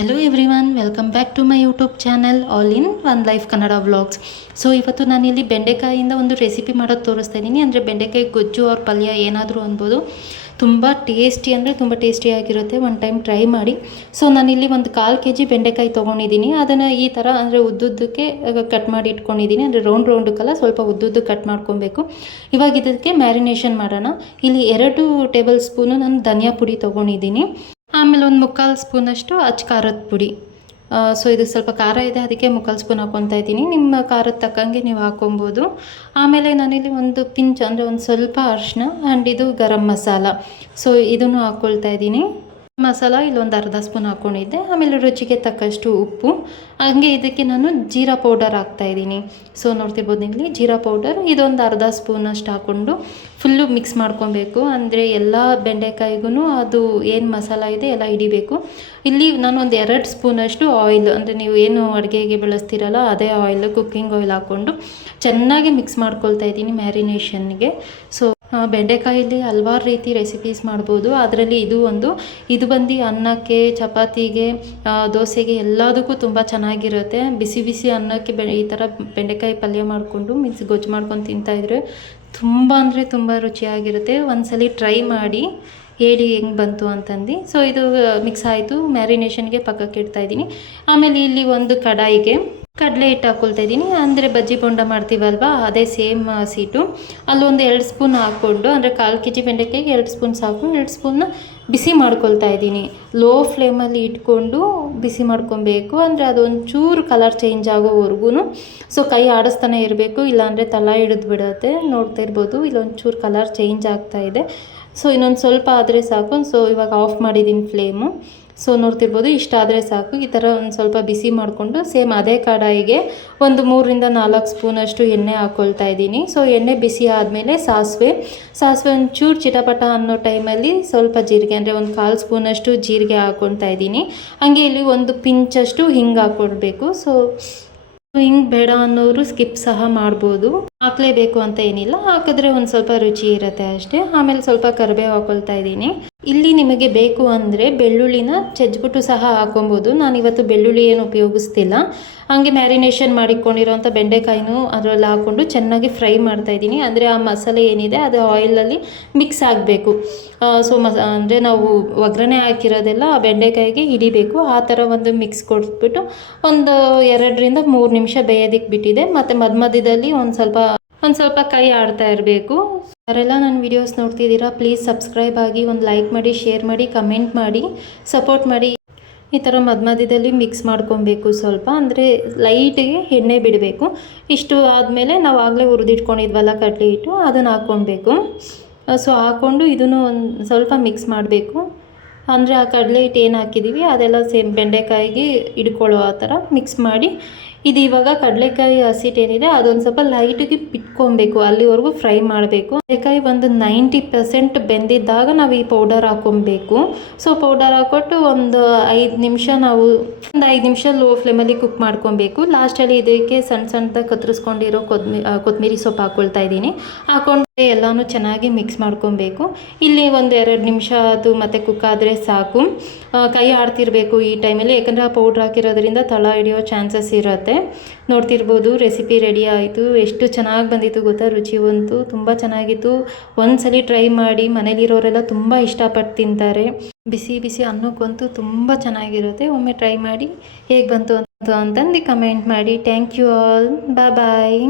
Hello everyone, welcome back to my YouTube channel all in one life Kannada vlogs. So ಇವತ್ತು ನಾನಿಲ್ಲಿ ಬೆಂಡೆಕಾಯಿಂದ ಒಂದು recipe ಮಾಡೋದು ತೋರಿಸ್ತಾ ಇದ್ದೀನಿ. ಅಂದರೆ ಬೆಂಡೆಕಾಯಿ ಗೊಜ್ಜು ಅವ್ರ ಪಲ್ಯ ಏನಾದರೂ ಅನ್ಬೋದು. ತುಂಬ ಟೇಸ್ಟಿ ಅಂದರೆ ತುಂಬ ಟೇಸ್ಟಿಯಾಗಿರುತ್ತೆ. ಒನ್ ಟೈಮ್ ಟ್ರೈ ಮಾಡಿ. ಸೊ ನಾನಿಲ್ಲಿ ಒಂದು 1/4 kg ಬೆಂಡೆಕಾಯಿ ತೊಗೊಂಡಿದ್ದೀನಿ. ಅದನ್ನು ಈ ಥರ ಅಂದರೆ ಉದ್ದುದ್ದಕ್ಕೆ ಕಟ್ ಮಾಡಿ ಇಟ್ಕೊಂಡಿದ್ದೀನಿ. ಅಂದರೆ ರೌಂಡಕ್ಕಲ್ಲ, ಸ್ವಲ್ಪ ಉದ್ದುದ್ದು ಕಟ್ ಮಾಡ್ಕೊಬೇಕು. ಇವಾಗ ಇದಕ್ಕೆ ಮ್ಯಾರಿನೇಷನ್ ಮಾಡೋಣ. ಇಲ್ಲಿ 2 ಟೇಬಲ್ ಸ್ಪೂನು ನಾನು ಧನಿಯಾ ಪುಡಿ ತೊಗೊಂಡಿದ್ದೀನಿ. ಆಮೇಲೆ ಒಂದು 3/4 ಸ್ಪೂನಷ್ಟು ಅಚ್ಚ ಖಾರದ ಪುಡಿ. ಸೊ ಇದು ಸ್ವಲ್ಪ ಖಾರ ಇದೆ, ಅದಕ್ಕೆ 3/4 ಸ್ಪೂನ್ ಹಾಕ್ಕೊತಾ ಇದ್ದೀನಿ. ನಿಮ್ಮ ಖಾರದ ತಕ್ಕಂಗೆ ನೀವು ಹಾಕ್ಕೊಬೋದು. ಆಮೇಲೆ ನಾನಿಲ್ಲಿ ಒಂದು ಪಿಂಚ್ ಅಂದರೆ ಒಂದು ಸ್ವಲ್ಪ ಅರಿಶಿನ ಆ್ಯಂಡ್ ಇದು ಗರಂ ಮಸಾಲ, ಸೊ ಇದನ್ನು ಹಾಕ್ಕೊಳ್ತಾ ಇದ್ದೀನಿ. ಮಸಾಲ ಇಲ್ಲೊಂದು ಅರ್ಧ ಸ್ಪೂನ್ ಹಾಕ್ಕೊಂಡಿದ್ದೆ. ಆಮೇಲೆ ರುಚಿಗೆ ತಕ್ಕಷ್ಟು ಉಪ್ಪು. ಹಾಗೆ ಇದಕ್ಕೆ ನಾನು ಜೀರಾ ಪೌಡರ್ ಹಾಕ್ತಾಯಿದ್ದೀನಿ. ಸೊ ನೋಡ್ತಿರ್ಬೋದು ಇಲ್ಲಿ ಜೀರಾ ಪೌಡರ್ ಇದೊಂದು ಅರ್ಧ ಸ್ಪೂನಷ್ಟು ಹಾಕ್ಕೊಂಡು ಫುಲ್ಲು ಮಿಕ್ಸ್ ಮಾಡ್ಕೊಬೇಕು. ಅಂದರೆ ಎಲ್ಲ ಬೆಂಡೆಕಾಯಿಗೂ ಅದು ಏನು ಮಸಾಲ ಇದೆ ಎಲ್ಲ ಹಿಡಿಬೇಕು. ಇಲ್ಲಿ ನಾನು ಒಂದು 2 ಸ್ಪೂನಷ್ಟು ಆಯಿಲ್, ಅಂದರೆ ನೀವು ಏನು ಅಡುಗೆಗೆ ಬಳಸ್ತೀರಲ್ಲ ಅದೇ ಆಯಿಲ್, ಕುಕ್ಕಿಂಗ್ ಆಯಿಲ್ ಹಾಕ್ಕೊಂಡು ಚೆನ್ನಾಗಿ ಮಿಕ್ಸ್ ಮಾಡ್ಕೊಳ್ತಾ ಇದ್ದೀನಿ ಮ್ಯಾರಿನೇಷನ್ಗೆ. ಸೊ ಬೆಂಡೆಕಾಯಲ್ಲಿ ಹಲವಾರು ರೀತಿ ರೆಸಿಪೀಸ್ ಮಾಡ್ಬೋದು. ಅದರಲ್ಲಿ ಇದು ಬಂದು ಅನ್ನಕ್ಕೆ, ಚಪಾತಿಗೆ, ದೋಸೆಗೆ ಎಲ್ಲದಕ್ಕೂ ತುಂಬ ಚೆನ್ನಾಗಿರುತ್ತೆ. ಬಿಸಿ ಬಿಸಿ ಅನ್ನಕ್ಕೆ ಈ ಥರ ಬೆಂಡೆಕಾಯಿ ಪಲ್ಯ ಮಾಡಿಕೊಂಡು ಗೊಜ್ಜು ಮಾಡ್ಕೊಂಡು ತಿಂತಾಯಿದ್ರೆ ತುಂಬ ಅಂದರೆ ತುಂಬ ರುಚಿಯಾಗಿರುತ್ತೆ. ಒಂದ್ಸಲಿ ಟ್ರೈ ಮಾಡಿ ಹೇಳಿ ಹೆಂಗೆ ಬಂತು ಅಂತಂದು. ಸೊ ಇದು ಮಿಕ್ಸ್ ಆಯಿತು, ಮ್ಯಾರಿನೇಷನ್ಗೆ ಪಕ್ಕಕ್ಕೆ ಇಡ್ತಾಯಿದ್ದೀನಿ. ಆಮೇಲೆ ಇಲ್ಲಿ ಒಂದು ಕಡಾಯಿಗೆ ಕಡಲೆ ಹಿಟ್ಟು ಹಾಕ್ಕೊಳ್ತಾ ಇದ್ದೀನಿ. ಅಂದರೆ ಬಜ್ಜಿ ಬೋಂಡ ಮಾಡ್ತೀವಲ್ವ, ಅದೇ ಸೇಮ್ ಸೀಟು. ಅಲ್ಲೊಂದು 2 ಸ್ಪೂನ್ ಹಾಕ್ಕೊಂಡು, ಅಂದರೆ 1/4 kg ಬೆಂಡೆಕಾಯಿಗೆ 2 ಸ್ಪೂನ್ ಸಾಕು. 2 ಸ್ಪೂನ್ನ ಬಿಸಿ ಮಾಡ್ಕೊಳ್ತಾ ಇದ್ದೀನಿ. ಲೋ ಫ್ಲೇಮಲ್ಲಿ ಇಟ್ಕೊಂಡು ಬಿಸಿ ಮಾಡ್ಕೊಬೇಕು. ಅಂದರೆ ಅದೊಂಚೂರು ಕಲರ್ ಚೇಂಜ್ ಆಗೋವರೆಗೂ ಸೊ ಕೈ ಆಡಿಸ್ತಾನೆ ಇರಬೇಕು, ಇಲ್ಲಾಂದರೆ ತಳ ಹಿಡಿದು ಬಿಡುತ್ತೆ. ನೋಡ್ತಾ ಇರ್ಬೋದು ಇಲ್ಲೊಂಚೂರು ಕಲರ್ ಚೇಂಜ್ ಆಗ್ತಾಯಿದೆ. ಸೊ ಇನ್ನೊಂದು ಸ್ವಲ್ಪ ಆದರೆ ಸಾಕು. ಸೊ ಇವಾಗ ಆಫ್ ಮಾಡಿದ್ದೀನಿ ಫ್ಲೇಮು. ಸೊ ನೋಡ್ತಿರ್ಬೋದು ಇಷ್ಟಾದರೆ ಸಾಕು. ಈ ಥರ ಒಂದು ಸ್ವಲ್ಪ ಬಿಸಿ ಮಾಡಿಕೊಂಡು ಸೇಮ್ ಅದೇ ಕಡಾಯಿಗೆ ಒಂದು 3ರಿಂದ 4 ಸ್ಪೂನಷ್ಟು ಎಣ್ಣೆ ಹಾಕ್ಕೊಳ್ತಾ ಇದ್ದೀನಿ. ಸೊ ಎಣ್ಣೆ ಬಿಸಿ ಆದಮೇಲೆ ಸಾಸಿವೆ ಒಂಚೂರು ಚಿಟಪಟ ಅನ್ನೋ ಟೈಮಲ್ಲಿ ಸ್ವಲ್ಪ ಜೀರಿಗೆ, ಅಂದರೆ ಒಂದು 1/4 ಸ್ಪೂನಷ್ಟು ಜೀರಿಗೆ ಹಾಕ್ಕೊಳ್ತಾ ಇದ್ದೀನಿ. ಹಾಗೆ ಇಲ್ಲಿ ಒಂದು ಪಿಂಚಷ್ಟು ಹಿಂಗೆ ಹಾಕ್ಕೊಳ್ಬೇಕು. ಸೊ ಹಿಂಗೆ ಬೇಡ ಅನ್ನೋರು ಸ್ಕಿಪ್ ಸಹ ಮಾಡ್ಬೋದು, ಹಾಕಲೇಬೇಕು ಅಂತ ಏನಿಲ್ಲ. ಹಾಕಿದ್ರೆ ಒಂದು ಸ್ವಲ್ಪ ರುಚಿ ಇರುತ್ತೆ ಅಷ್ಟೇ. ಆಮೇಲೆ ಸ್ವಲ್ಪ ಕರಿಬೇವು ಹಾಕ್ಕೊಳ್ತಾ ಇದ್ದೀನಿ. ಇಲ್ಲಿ ನಿಮಗೆ ಬೇಕು ಅಂದರೆ ಬೆಳ್ಳುಳ್ಳಿನ ಜಜ್ಜಿಬಿಟ್ಟು ಸಹ ಹಾಕೊಬೋದು. ನಾನಿವತ್ತು ಬೆಳ್ಳುಳ್ಳಿ ಏನು ಉಪಯೋಗಿಸ್ತಿಲ್ಲ. ಹಾಗೆ ಮ್ಯಾರಿನೇಷನ್ ಮಾಡಿಕೊಂಡಿರೋಂಥ ಬೆಂಡೆಕಾಯಿನೂ ಅದರಲ್ಲಿ ಹಾಕ್ಕೊಂಡು ಚೆನ್ನಾಗಿ ಫ್ರೈ ಮಾಡ್ತಾಯಿದ್ದೀನಿ. ಅಂದರೆ ಆ ಮಸಾಲೆ ಏನಿದೆ ಅದು ಆಯಿಲಲ್ಲಿ ಮಿಕ್ಸ್ ಆಗಬೇಕು. ಸೊ ಅಂದರೆ ನಾವು ಒಗ್ಗರಣೆ ಹಾಕಿರೋದೆಲ್ಲ ಆ ಬೆಂಡೆಕಾಯಿಗೆ ಹಿಡಿಬೇಕು. ಆ ಥರ ಒಂದು ಮಿಕ್ಸ್ ಕೊಟ್ಬಿಟ್ಟು ಒಂದು 2ರಿಂದ 3 ನಿಮಿಷ ಬೇಯೋದಕ್ಕೆ ಬಿಟ್ಟಿದೆ. ಮತ್ತು ಮಧ್ಯದಲ್ಲಿ ಒಂದು ಸ್ವಲ್ಪ ಕೈ ಆಡ್ತಾ ಇರಬೇಕು. ಯಾರೆಲ್ಲ ನನ್ನ ವೀಡಿಯೋಸ್ ನೋಡ್ತಿದ್ದೀರಾ ಪ್ಲೀಸ್ ಸಬ್ಸ್ಕ್ರೈಬ್ ಆಗಿ, ಒಂದು ಲೈಕ್ ಮಾಡಿ, ಶೇರ್ ಮಾಡಿ, ಕಮೆಂಟ್ ಮಾಡಿ, ಸಪೋರ್ಟ್ ಮಾಡಿ. ಈ ಥರ ಮಧ್ಯದಲ್ಲಿ ಮಿಕ್ಸ್ ಮಾಡ್ಕೊಬೇಕು. ಸ್ವಲ್ಪ ಅಂದರೆ ಲೈಟಿಗೆ ಎಣ್ಣೆ ಬಿಡಬೇಕು. ಇಷ್ಟು ಆದಮೇಲೆ ನಾವು ಆಗಲೇ ಹುರಿದಿಟ್ಕೊಂಡಿದ್ವಲ್ಲ ಕಡಲೆ ಹಿಟ್ಟು, ಅದನ್ನು ಹಾಕ್ಕೊಬೇಕು. ಸೊ ಹಾಕ್ಕೊಂಡು ಇದನ್ನು ಒಂದು ಸ್ವಲ್ಪ ಮಿಕ್ಸ್ ಮಾಡಬೇಕು. ಅಂದರೆ ಆ ಕಡಲೆ ಹಿಟ್ಟು ಏನು ಹಾಕಿದ್ದೀವಿ ಅದೆಲ್ಲ ಸೇಮ್ ಬೆಂಡೆಕಾಯಿಗೆ ಹಿಡ್ಕೊಳ್ಳೋ ಆ ಥರ ಮಿಕ್ಸ್ ಮಾಡಿ, ಇದು ಇವಾಗ ಕಡಲೆಕಾಯಿ ಹಸಿಟ್ಟು ಏನಿದೆ ಅದೊಂದು ಸ್ವಲ್ಪ ಲೈಟಿಗೆ ಬಿಟ್ಕೊಬೇಕು, ಅಲ್ಲಿವರೆಗೂ ಫ್ರೈ ಮಾಡಬೇಕು. ಕಡಲೆಕಾಯಿ ಒಂದು 90% ಬೆಂದಿದ್ದಾಗ ನಾವು ಈ ಪೌಡರ್ ಹಾಕ್ಕೊಬೇಕು. ಸೊ ಪೌಡರ್ ಹಾಕ್ಕೊಟ್ಟು ಒಂದು 5 ನಿಮಿಷ ಲೋ ಫ್ಲೇಮಲ್ಲಿ ಕುಕ್ ಮಾಡ್ಕೊಬೇಕು. ಲಾಸ್ಟಲ್ಲಿ ಇದಕ್ಕೆ ಸಣ್ಣದಾಗಿ ಕತ್ತರಿಸ್ಕೊಂಡಿರೋ ಕೊತ್ತಂಬರಿ ಸೊಪ್ಪು ಹಾಕ್ಕೊಳ್ತಾ ಇದ್ದೀನಿ. ಹಾಕ್ಕೊಂಡು ಎಲ್ಲನೂ ಚೆನ್ನಾಗಿ ಮಿಕ್ಸ್ ಮಾಡ್ಕೊಬೇಕು. ಇಲ್ಲಿ ಒಂದು 2 ನಿಮಿಷ ಅದು ಮತ್ತು ಕುಕ್ ಆದರೆ ಸಾಕು. ಕೈ ಆಡ್ತಿರ್ಬೇಕು ಈ ಟೈಮಲ್ಲಿ, ಯಾಕಂದರೆ ಆ ಪೌಡ್ರ್ ಹಾಕಿರೋದ್ರಿಂದ ತಳ ಹಿಡಿಯೋ ಚಾನ್ಸಸ್ ಇರುತ್ತೆ. ನೋಡ್ತಿರ್ಬೋದು ರೆಸಿಪಿ ರೆಡಿ ಆಯಿತು. ಎಷ್ಟು ಚೆನ್ನಾಗಿ ಬಂದಿತ್ತು ಗೊತ್ತಾ, ರುಚಿ ಬಂತು, ತುಂಬ ಚೆನ್ನಾಗಿತ್ತು. ಒಂದ್ಸಲಿ ಟ್ರೈ ಮಾಡಿ, ಮನೇಲಿರೋರೆಲ್ಲ ತುಂಬ ಇಷ್ಟಪಟ್ಟು ತಿಂತಾರೆ. ಬಿಸಿ ಬಿಸಿ ಅನ್ನಕ್ಕಂತೂ ತುಂಬ ಚೆನ್ನಾಗಿರುತ್ತೆ. ಒಮ್ಮೆ ಟ್ರೈ ಮಾಡಿ ಹೇಗೆ ಬಂತು ಅಂತಂದು ಕಮೆಂಟ್ ಮಾಡಿ. Thank you all, bye.